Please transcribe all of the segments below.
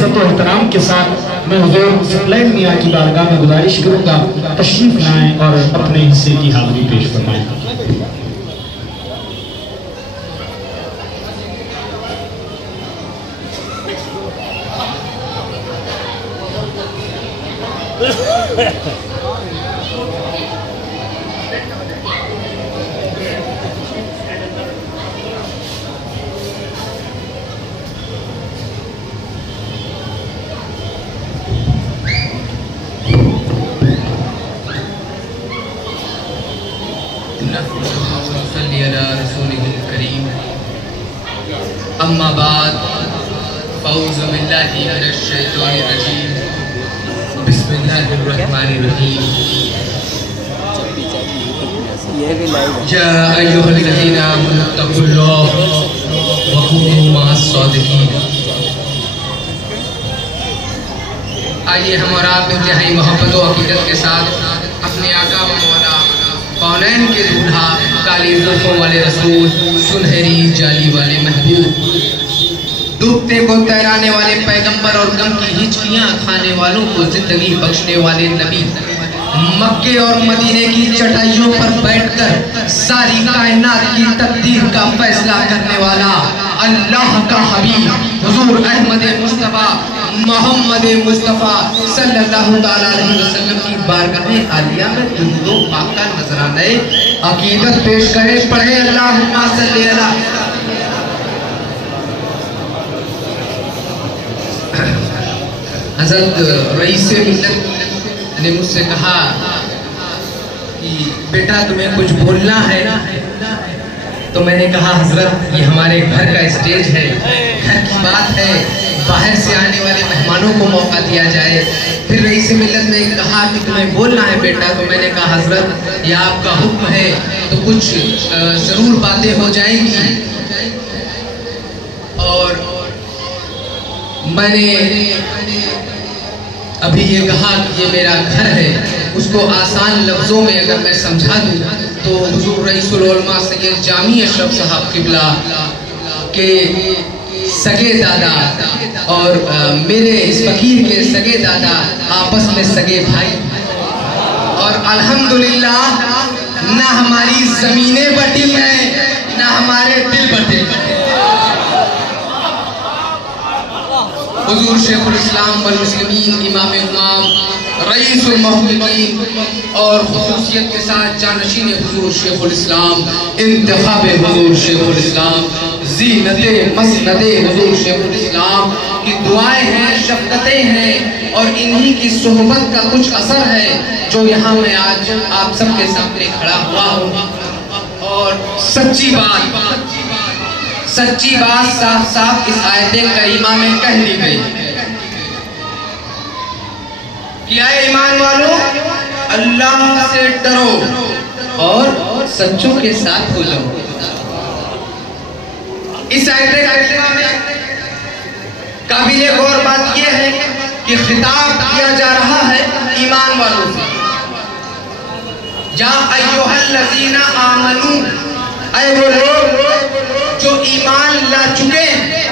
عزت و احترام کے ساتھ میں حضور ثقلین میاں کی بارگاہ میں گزارش کروں گا تشریف لائیں اور اپنے حصے کی حاضری پیش فرمائیں۔ اما بعد فاعوذ باللہ من الشیطان الرجیم بسم اللہ الرحمن الرحیم یا ایھا الذین آمنوا اتقوا اللہ وکونوا مع الصادقین۔ آئیے ہم اور آپ انتہائی محبت و عقیدت کے ساتھ اپنے آقا و مولا کونین کے دولہا کالی زلفوں والے رسول سنہری جالی والے محبوب ڈوبتے کو تیرانے والے پیغمبر اور غم کی ہچکیاں کھانے والوں کو زندگی بخشنے والے نبی مکے اور مدینے کی چٹائیوں پر بیٹھ کر ساری کائنات کی تقدیر کا فیصلہ کرنے والا اللہ کا حبیب حضور احمد مصطفیٰ محمد مصطفیٰ صلی اللہ علیہ وسلم کی بارگاہ عالیہ میں درود و پاک کا نذرانہ عقیدت پیش کریں۔ پڑھیں اللہم صلی اللہ۔ حضرت رئیس ملت نے مجھ سے کہا کہ بیٹا تمہیں کچھ بولنا ہے نا، تو میں نے کہا حضرت یہ ہمارے گھر کا اسٹیج ہے، گھر کی بات ہے، باہر سے آنے والے مہمانوں کو موقع دیا جائے۔ پھر رئیس ملت نے کہا کہ تمہیں بولنا ہے بیٹا، تو میں نے کہا حضرت یہ آپ کا حکم ہے تو کچھ ضرور باتیں ہو جائیں گی۔ اور میں نے ابھی یہ کہا کہ یہ میرا گھر ہے، اس کو آسان لفظوں میں اگر میں سمجھا دوں تو حضور رئیس العلماء سید جامی اشرف صاحب قبلہ کے سگے دادا اور میرے اس فقیر کے سگے دادا آپس میں سگے بھائی، اور الحمدللہ نہ ہماری زمینیں بٹی ہیں نہ ہمارے دل بٹے۔ حضور شیخ الاسلام والمسلمین امام رئیس المحققین اور خصوصیت کے ساتھ جانشین حضور شیخ الاسلام انتخاب حضور شیخ الاسلام زینت مسند حضور شیخ الاسلام کی دعائیں ہیں، شفقتیں ہیں، اور انہی کی صحبت کا کچھ اثر ہے جو یہاں میں آج آپ سب کے سامنے کھڑا ہوا ہوں۔ اور سچی بات صاف صاف اس آیت کریمہ میں کہہ دی گئی کہ اے ایمان والو اللہ سے ڈرو اور سچوں کے ساتھ ہو جاؤ۔ اس آیت کریمہ میں قابل غور بات یہ ہے کہ خطاب کیا جا رہا ہے ایمان والوں سے۔ یا ایھا الذین آمنو، اے وہ لوگ جو ایمان لا چکے ہیں۔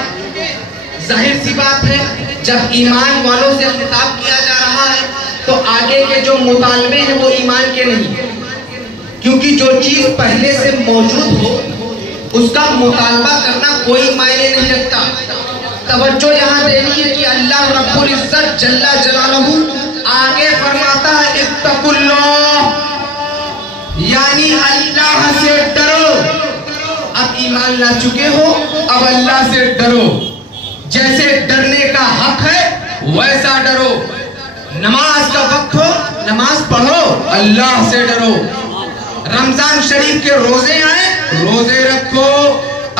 ظاہر سی بات ہے جب ایمان والوں سے خطاب کیا جا رہا ہے تو آگے کے جو مطالبے ہیں وہ ایمان کے نہیں، کیونکہ جو چیز پہلے سے موجود ہو اس کا مطالبہ کرنا کوئی معنی نہیں رکھتا۔ توجہ یہاں دینی ہے کہ اللہ رب العزت جل جلالہ آگے فرماتا ہے اتقوا اللہ، یعنی اللہ سے ڈرو۔ اب ایمان لا چکے ہو، اب اللہ سے ڈرو، جیسے ڈرنے کا حق ہے ویسا ڈرو۔ نماز کا وقت ہو نماز پڑھو، اللہ سے ڈرو۔ رمضان شریف کے روزے آئے، روزے رکھو،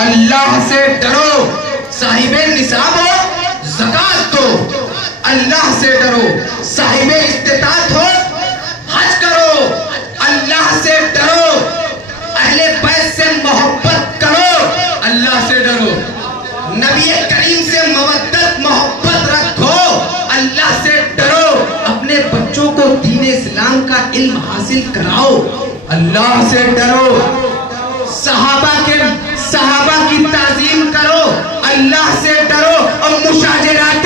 اللہ سے ڈرو۔ صاحب نصاب ہو، زکوٰۃ دو، اللہ سے ڈرو۔ صاحب استطاعت ہو، حج کرو، اللہ سے ڈرو۔ اہل بیت سے محبت کرو، اللہ سے ڈرو۔ نبی کریم سے مودت محبت رکھو، اللہ سے ڈرو۔ اپنے بچوں کو دین اسلام کا علم حاصل کراؤ، اللہ سے ڈرو۔ صحابہ کی تعظیم کرو، اللہ سے ڈرو۔ اور مشاجرات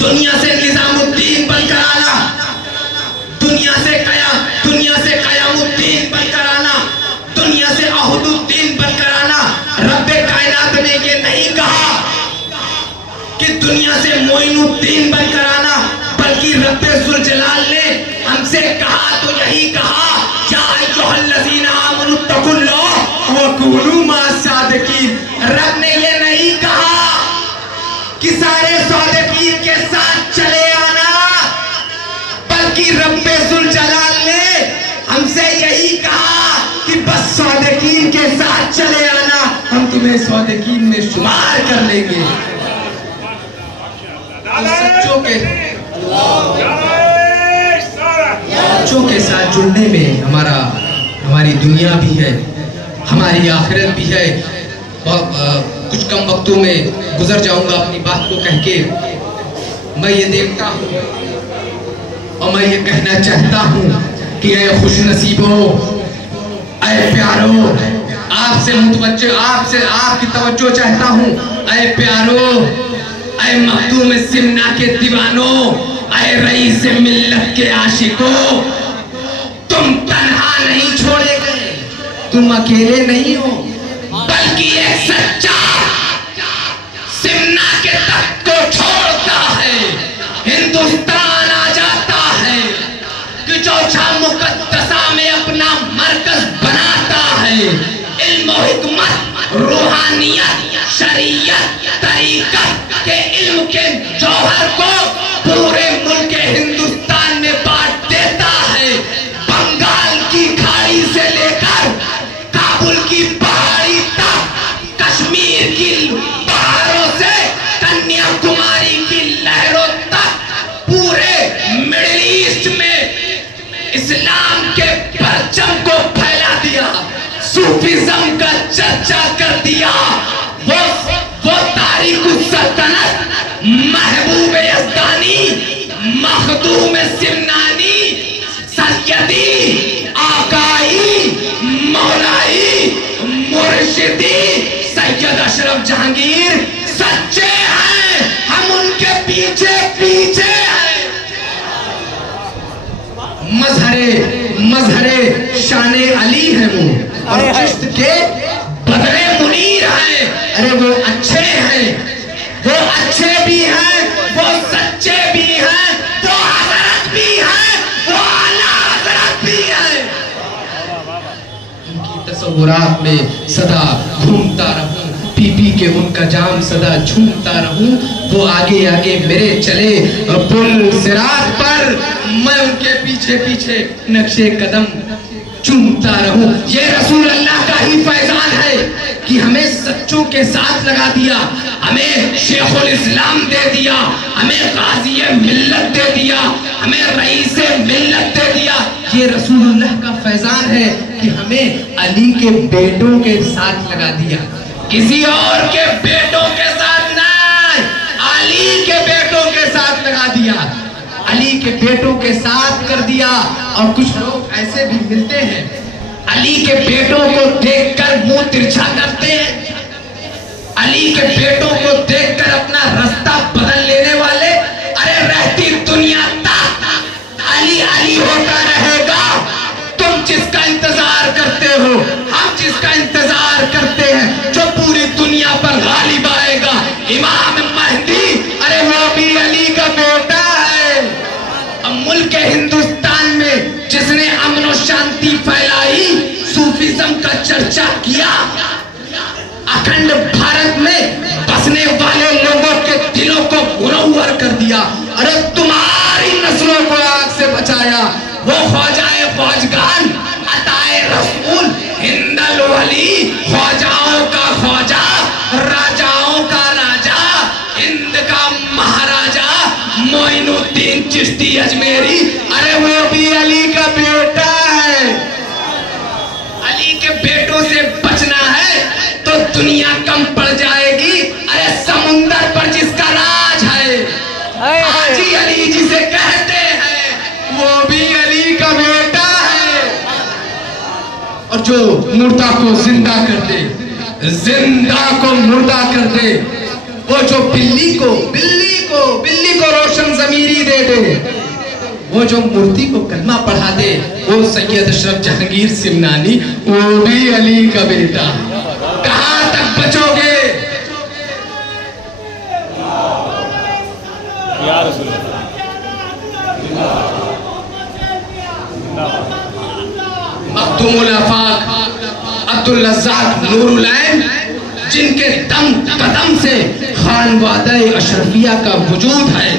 دنیا سے نظام الدین بن کر آنا، دنیا سے قیام الدین بن کر آنا، دنیا سے عہد الدین بن کر آنا۔ رب کائنات نے یہ نہیں کہا کہ دنیا سے معین الدین بن کر آنا، بلکہ رب ذوالجلال نے ہم سے کہا تو یہی کہا، یا ایھا الذین آمنوا اتقوا اللہ وکونوا مع الصادقین۔ رب نے یہ نہیں کہا کہ سارے صادقین کے ساتھ چلے آنا، بلکہ رب ذوالجلال نے ہم سے یہی کہا کہ بس صادقین کے ساتھ چلے آنا، ہم تمہیں صادقین میں شمار کر لیں گے۔ سچوں کے ساتھ جڑنے میں ہماری دنیا بھی ہے، ہماری آخرت بھی ہے۔ کچھ کم وقتوں میں گزر جاؤں گا اپنی بات کو کہہ کے۔ میں یہ دیکھتا ہوں اور میں یہ کہنا چاہتا ہوں کہ اے خوش نصیبوں، اے پیارو، آپ کی توجہ چاہتا ہوں۔ اے پیارو، اے مخدوم سمنا کے دیوانوں، اے رئیس ملت کے عاشقوں، تم تنہا نہیں چھوڑے گئے، تم اکیلے نہیں ہو، بلکہ ایک سچا سمنا کے تخت کو چھوڑتا ہے، ہندوستان آ جاتا ہے، کہ جو مقدسہ میں اپنا مرکز بناتا ہے، علم و حکمت، روحانیت، شریعت، طریقت کے علم کے جوہر کو پورے ملک ہندوستان میں بانٹ دیتا ہے۔ بنگال کی کھاڑی سے لے کر کابل کی پہاڑی تک، کشمیر کی پہاڑوں سے کنیا کماری کی لہروں تک، پورے مڈل ایسٹ میں اسلام کے پرچم کو پھیلا دیا، صوفیزم کا چرچا کر دیا۔ وہ تاریخ السلطنت محبوب یزدانی، مخدوم سمنانی، سیدی، آقائی، مولائی، مرشدی سید اشرف جہانگیر سچے ہیں، ہم ان کے پیچھے ہیں۔ مظہر شان علی ہے وہ، اور چشت کے بدر منیر ہیں۔ ارے وہ اچھے ہیں، وہ اچھے بھی ہیں، وہ سچے بھی ہیں، وہ حضرت بھی ہیں، وہ اعلیٰ حضرت بھی ہیں۔ ان کی تصورات میں صدا گھومتا رہوں، پی پی کے ان کا جام صدا جھومتا رہوں، وہ آگے آگے میرے چلے پل صراط پر، میں ان کے پیچھے نقشے قدم چومتا رہوں۔ یہ رسول اللہ کا ہی فیضان ہے کہ ہمیں سچوں کے ساتھ لگا دیا، ہمیں شیخ الاسلام دے دیا، ہمیں غازی ملت دے دیا، ہمیں رئیس ملت دے دیا۔ یہ رسول اللہ کا فیضان ہے کہ ہمیں علی کے بیٹوں کے ساتھ لگا دیا، کسی اور کے بیٹوں کے ساتھ نہیں، علی کے بیٹوں کے ساتھ لگا دیا، علی کے بیٹوں کے ساتھ کر دیا۔ اور کچھ لوگ ایسے بھی ملتے ہیں، علی کے بیٹوں کو دیکھ کر منہ ترچھا کرتے ہیں، علی کے بیٹوں کو دیکھ کر اپنا رستہ بدل لینے والے۔ ارے رہتی دنیا تک علی علی ہوتا رہے گا، تم جس کا انتظار کرتے ہو، ہم جس کا انتظار کرتے ہیں، جو پوری دنیا پر غالب آئے گا، امام مہدی، ارے وہ بھی علی کا بیٹا ہے۔ ملک ہندوستان میں جس نے امن و شانتی پھیلائی، صوفیزم کا چرچا کیا، اکھنڈ بھارت میں بسنے والے لوگوں کے دلوں کو منور کر دیا، ارے تمہاری نسلوں کو آگ سے بچایا، وہ خواجہ خواجگان، عطائے رسول، ہند الولی، خواجاؤں کا خواجہ، راجاؤں کا راجہ، ہند کا مہاراجہ، معین الدین چشتی اجمیری، ارے وہ بھی علی کا بیٹا ہے۔ علی کے بیٹوں سے بچنا ہے تو دنیا کم پڑ جائے گی۔ ارے سمندر پر جس کا راج ہے، حاجی علی جسے کہتے ہیں، وہ بھی علی کا بیٹا ہے۔ اور جو مردہ کو زندہ کر دے، زندہ کو مردہ کر دے، وہ جو بلی کو بلی کو روشن ضمیری دے دے، وہ جو مورتی کو کلمہ پڑھا دے، وہ سید اشرف جہانگیر سمنانی، وہ بھی علی کا بیٹا۔ کہاں تک بچو گے؟ یا رسول اللہ مخدوم الافاق عبدالرزاق نور العین، جن کے دم قدم سے خانوادہ اشرفیہ کا وجود ہے،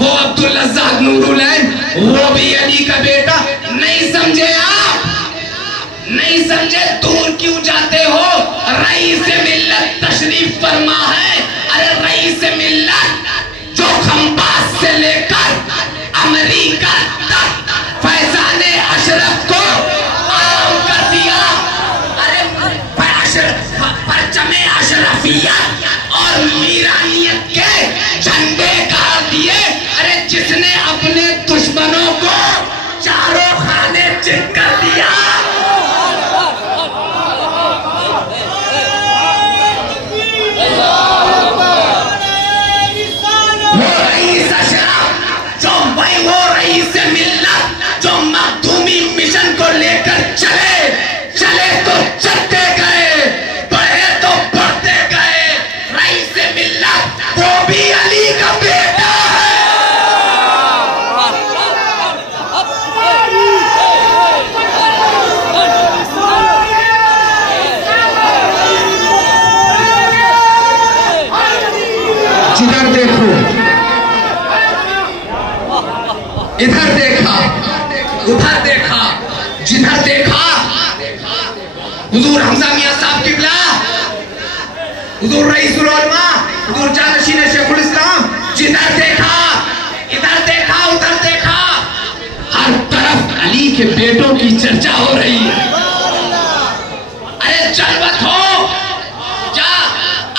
وہ عبدالرزاق نور العین، وہ بھی علی کا بیٹا۔ نہیں سمجھے آپ؟ نہیں سمجھے؟ دور کیوں جاتے ہو؟ رئیس ملت تشریف فرما ہے۔ ارے رئیس ملت جو کھمباز سے لے کر امریکہ تک فیضان اشرف کو عام کر دیا، پرچم اشرفیت اور میرانیت کے جھنڈے گاڑ دیے۔ ارے جس نے اپنے دشمنوں کو چاروں خانے چک کر دیا، وہ رئیس اشرف، وہ رئیس ملت جو مخدومی مشن کو لے کر چلے تو چلتے گئے، بڑھے تو بڑھتے گئے۔ رئیس ملت وہ بھی علی کا بیٹا ہے۔ جدھر دیکھو، ادھر دیکھا، ادھر دیکھا، جدھر دیکھا حضور حمزہ میاں صاحب قبلہ، حضور رئیس العلماء، حضور جانشین شیخ الاسلام، جدھر دیکھا، ادھر دیکھا، ادھر دیکھا، ہر طرف علی کے بیٹوں کی چرچا ہو رہی ہے۔ ارے جلوت ہو، جا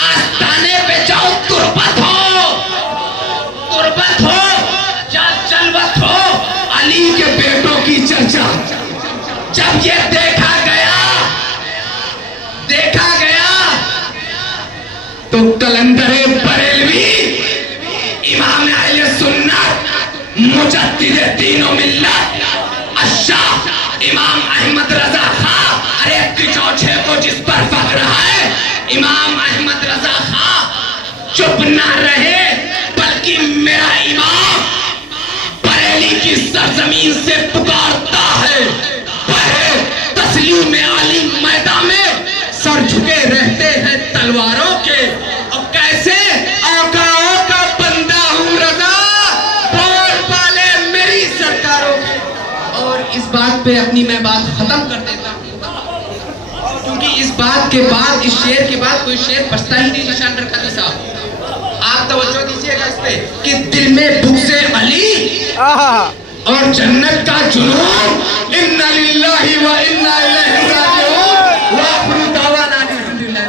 آستانے پہ جاؤ، تربت ہو، تربت ہو، جا جلوت ہو، علی کے بیٹوں کی چرچا۔ جب یہ دیکھا گیا تو کلندر بریلوی، امام اہل سنت، مجدد دین و ملت، الشاہ امام احمد رضا خان، ارے کچوچھے کو جس پر فخر ہے، امام احمد رضا خان چپ نہ رہے، بلکہ میرا امام بریلی کی سرزمین سے پکارتا ہے، بہے تسلیم علی میدان میں سر جھکے رہتے ہیں تلواروں کے، اور کیسے آقاؤں کا بندہ ہوں رضا، بول پالے میری سرکاروں کے۔ اور اس بات پہ اپنی میں بات ختم کر دیتا ہوں، کیونکہ اس بات کے بعد، اس شعر کے بعد کوئی شعر بچتا ہی نہیں نشان برکاتی صاحب۔ آپ توجہ دیجئے گا اس پہ کہ دل میں بغض علی اور جنت کا جنون، اِنَّ لِلَّهِ وَإِنَّا إِلَيْهِ رَاجِعُونَ، وَآخِرُ دعوانا الحمدللہ۔